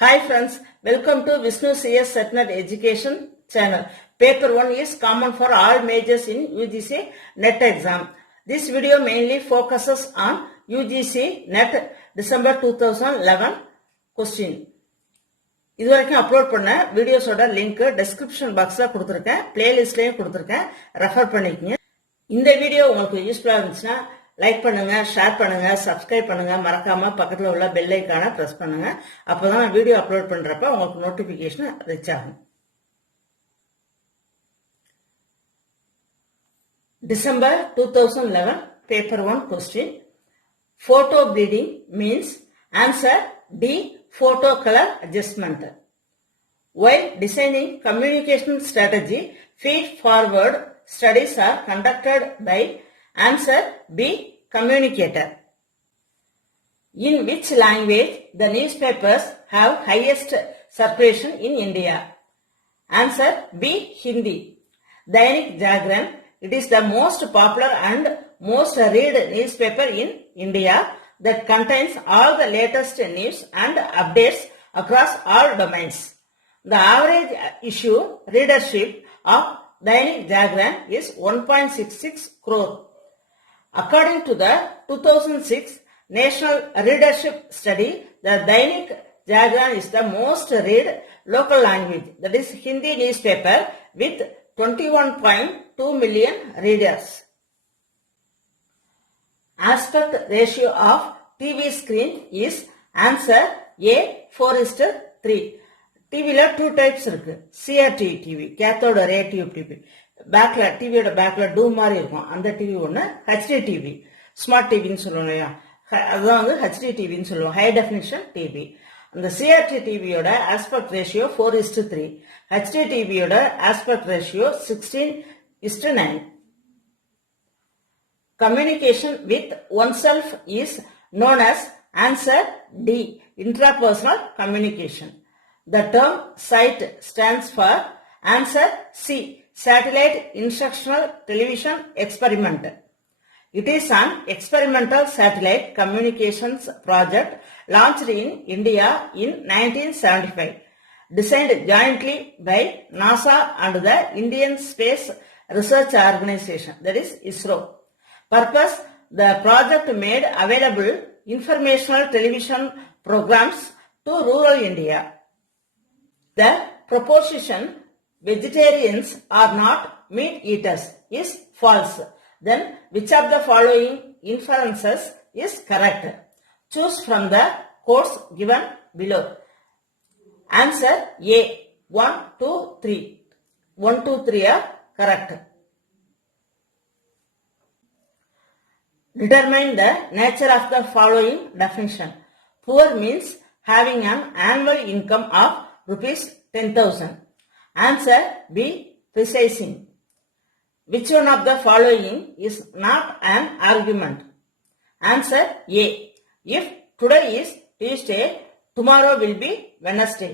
Hi friends, welcome to Vishnu CS Satnet Education channel. Paper 1 is common for all majors in UGC NET exam. This video mainly focuses on UGC NET December 2011 question. இதுவரைக்கும் upload பண்ண வீடியோஸோட link description பாக்ஸ்ல கொடுத்துருக்கேன், பிளேலிஸ்ட்லயும் கொடுத்துருக்கேன், refer பண்ணிக்கங்க. இந்த video உங்களுக்கு யூஸ்ஃபுல்லா இருந்துச்சுன்னா லைக் பண்ணுங்க, ஷேர் பண்ணுங்க, சப்ஸ்கிரைப் பண்ணுங்க, மறக்காம பக்கத்துல உள்ள பெல் ஐகானை பிரஸ் பண்ணுங்க. அப்பதான் வீடியோ அப்லோட் பண்றப்ப உங்களுக்கு நோட்டிபிகேஷன் ரீச் ஆகும். December 2011 paper 1 question. Photo bleeding means answer D. Photo color adjustment. While designing communication strategy, feed forward studies are conducted by answer B. Communicator. In which language the newspapers have highest circulation in India? Answer B. Hindi. Dainik Jagran. It is the most popular and most read newspaper in India that contains all the latest news and updates across all domains. The average issue readership of Dainik Jagran is 1.66 crore. According to the 2006 National Readership Study, the Dainik Jagran is the most read local language, that is Hindi newspaper, with 21.2 million readers. Aspect ratio of TV screen is answer A 4:3. டிவில 2 types இருக்கு. CRT TV, கேத்தோட ரே TV. பேக்ல டிவியோட பேக்ல டூம் மாதிரி இருக்கும், அந்த TV ஒன்று. HD TV, smart டிவின்னு சொல்லுவோம் இல்லையா, அதுதான் வந்து HD டிவின்னு சொல்லுவோம், ஹை டெஃபினிஷன் டிவி. அந்த CRT டிவியோட ஆஸ்பெக்ட் ரேஷியோ 4:3. HD டிவியோட aspect ratio 16:9. Communication with oneself is known as answer D. Intrapersonal communication. The term SITE stands for answer C. Satellite Instructional Television Experiment. It is an experimental satellite communications project launched in India in 1975, designed jointly by NASA and the Indian Space Research Organization, that is ISRO. Purpose: the project made available informational television programs to rural India. The proposition vegetarians are not meat eaters is false. Then which of the following inferences is correct? Choose from the quotes given below. Answer A 1, 2, 3. 1, 2, 3 are correct. Determine the nature of the following definition. Poor means having an annual income of rupees 10,000. Answer B. Precising. Which one of the following is not an argument? Answer A. If today is Tuesday, tomorrow will be Wednesday.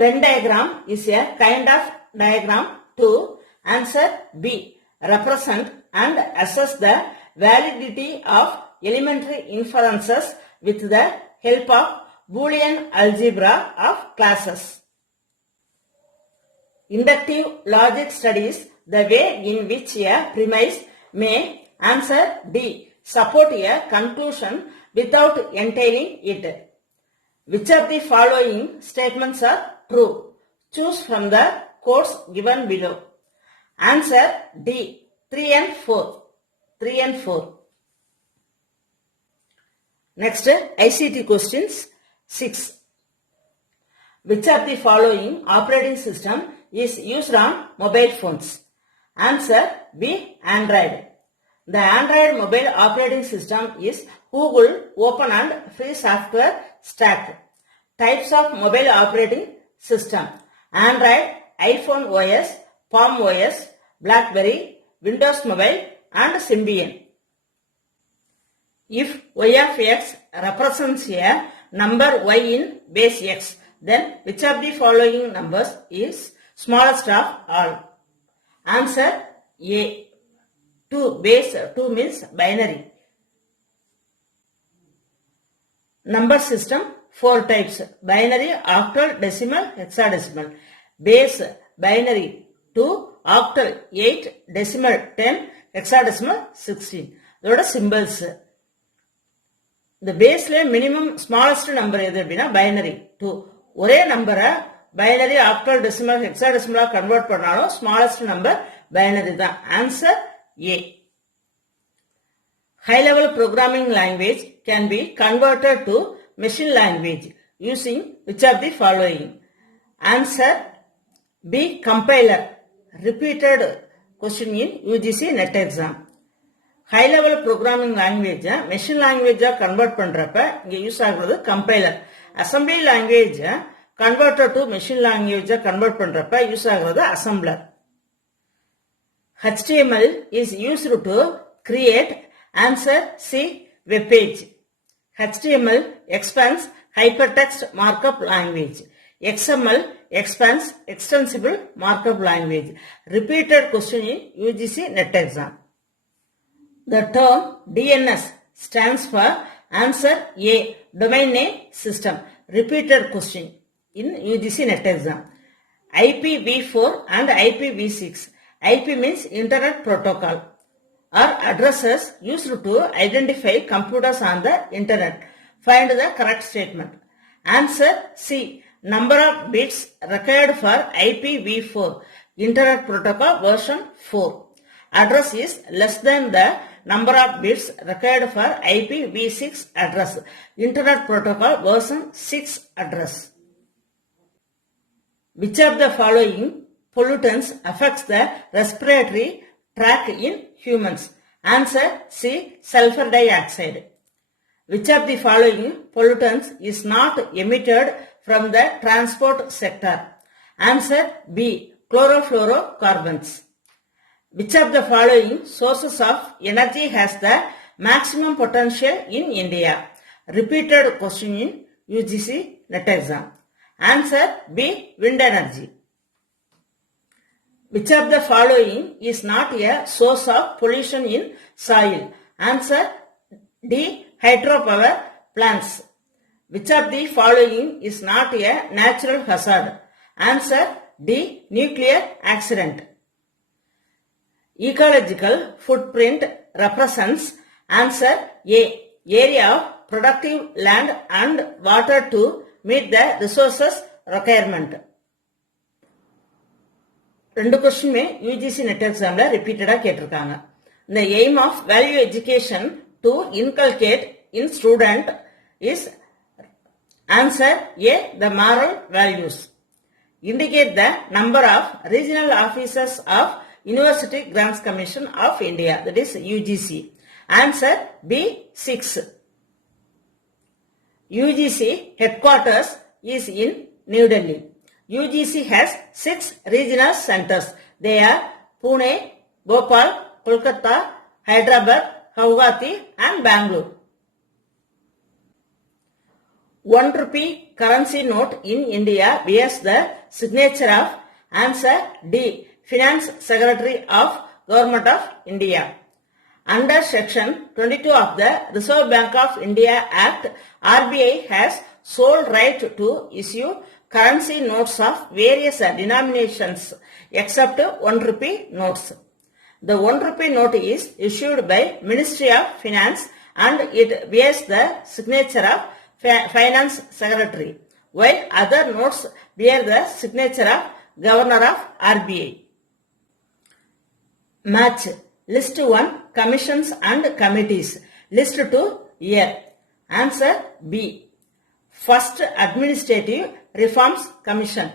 Venn diagram is a kind of diagram to answer B. Represent and assess the validity of elementary inferences with the help of Boolean algebra of classes. Inductive logic studies the way in which a premise may answer D. Support a conclusion without entailing it. Which of the following statements are true? Choose from the quotes given below. Answer D. 3 and 4. 3 and 4. Next, ICT questions 6. Which of the following operating system is used on mobile phones? Answer B. Android. The Android mobile operating system is Google Open and Free Software Stack. Types of mobile operating system: Android, iPhone OS, Palm OS, BlackBerry, Windows Mobile and Symbian. If y of x represents a number y in base x, then which of the following numbers is smallest of all? Answer A. 2. Base 2 means binary. Number system 4 types: binary, octal, decimal, hexadecimal. Base binary 2, octal 8, decimal 10, hexadecimal 16. அதோட symbols. இந்த பேஸ்ல minimum smallest number எது அப்படின்னா binary 2. ஒரே நம்பரை binary, octal, decimal, ஹெக்ஸாடெசிமலா convert பண்ணாலும் smallest number binary தான். Answer A. High level programming language can be converted to machine language using which of the following? Answer B. Compiler. Repeated question in UGC NET exam. High level programming language machine language convert பண்றப்ப இங்க use ஆகுறது compiler. Assembly language converted to machine language convert பண்றப்ப use ஆகுறது assembler. HTML is used to create answer C. web page. HTML expands hypertext markup language. XML expands extensible markup language. Repeated question in UGC NET exam. The term DNS stands for answer A. Domain name system. Repeated question in UGC NET exam. IPv4 and IPv6. IP means Internet Protocol, are addresses used to identify computers on the Internet. Find the correct statement. Answer C. Number of bits required for IPv4. Internet Protocol version 4. Address is less than the number of bits required for IPv6 address. Internet Protocol version 6 address. Which of the following pollutants affects the respiratory tract in humans? Answer C. Sulfur dioxide. Which of the following pollutants is not emitted from the transport sector? Answer B. Chlorofluorocarbons. Which of the following sources of energy has the maximum potential in India? Repeated question in UGC NET exam. Answer B. Wind energy. Which of the following is not a source of pollution in soil? Answer D. Hydropower plants. Which of the following is not a natural hazard? Answer D. Nuclear accident. Ecological footprint represents answer A. Area of productive land and water to meet the resources requirement. ரெண்டு கொஸ்டினுமே UGC net எக்ஸாம்ல ரிப்பீட்டடா கேட்டிருக்காங்க. The aim of value education to inculcate in student is answer A. The moral values. Indicate the number of regional officers of University Grants Commission of India, that is UGC. Answer B. 6. UGC headquarters is in New Delhi. UGC has 6 regional centers. They are Pune, Bhopal, Kolkata, Hyderabad, Guwahati and Bangalore. 1 rupee currency note in India bears the signature of answer D. Finance Secretary of Government of India. Under Section 22 of the Reserve Bank of India Act, RBI has sole right to issue currency notes of various denominations except 1 rupee notes. The 1 rupee note is issued by Ministry of Finance and it bears the signature of Finance Secretary, while other notes bear the signature of Governor of RBI. Match. List 1 commissions and committees. List 2 year. Answer B. First Administrative Reforms Commission.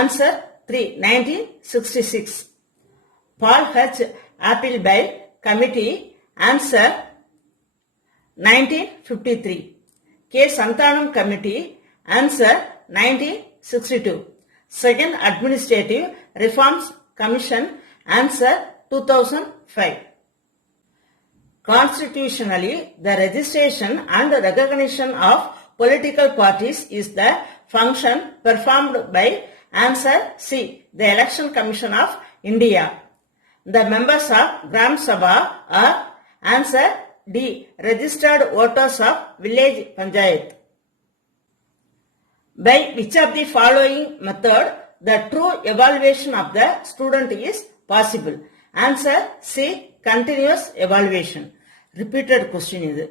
Answer 3. 1966. Paul H. Appleby Committee. Answer 1953. K. Santanam Committee. Answer 1962. Second Administrative Reforms Commission. Answer 2005. Constitutionally, the registration and recognition of political parties is the function performed by answer C. The Election Commission of India. The members of Gram Sabha are answer D. Registered voters of village panchayat. By which of the following method the true evaluation of the student is possible? Answer C. Continuous evaluation. Repeated question is.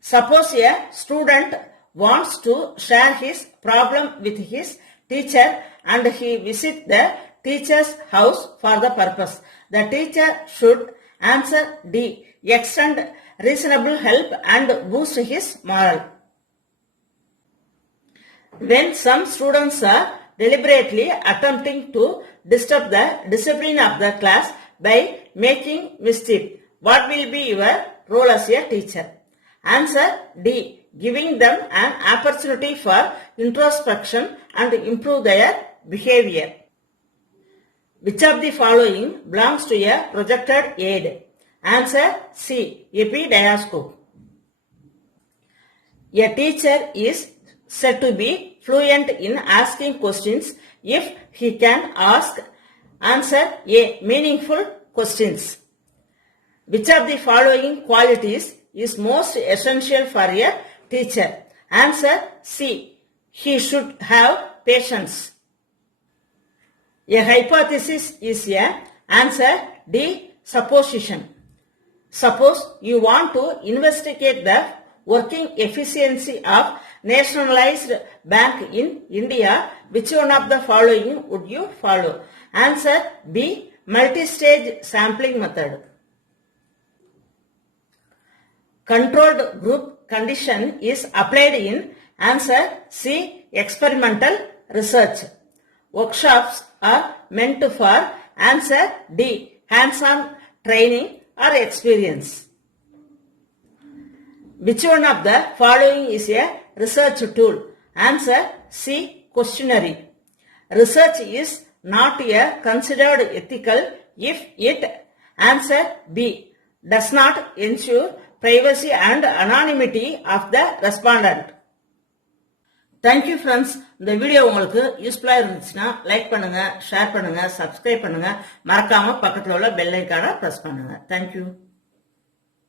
Suppose a student wants to share his problem with his teacher and he visits the teacher's house for the purpose. The teacher should answer D. Extend reasonable help and boost his moral. When some students are deliberately attempting to disturb the discipline of the class by making mischief, what will be your role as a teacher? Answer D. Giving them an opportunity for introspection and improve their behavior. Which of the following belongs to a projected aid? Answer C. Epidiascope. A teacher is said to be fluent in asking questions if he can answer A. Meaningful questions. Which of the following qualities is most essential for a teacher? Answer C. He should have patience. A hypothesis is a answer D. Supposition. Suppose you want to investigate the working efficiency of nationalized bank in India. Which one of the following would you follow? Answer B. Multi-stage sampling method. Controlled group condition is applied in. Answer C. Experimental research. Workshops are meant for. Answer D. Hands-on training or experience. Which one of the following is a research tool? Answer C. Questionnaire. Research is not considered ethical if it. Answer B. Does not ensure privacy and anonymity of the respondent. Thank you friends. இந்த video உங்களுக்கு யூஸ்ஃபுல்லா இருந்துச்சுன்னா like பண்ணுங்க, share பண்ணுங்க, subscribe பண்ணுங்க, மறக்காம பக்கத்துல உள்ள பெல் ஐகானை பிரஸ் பண்ணுங்க. Thank you.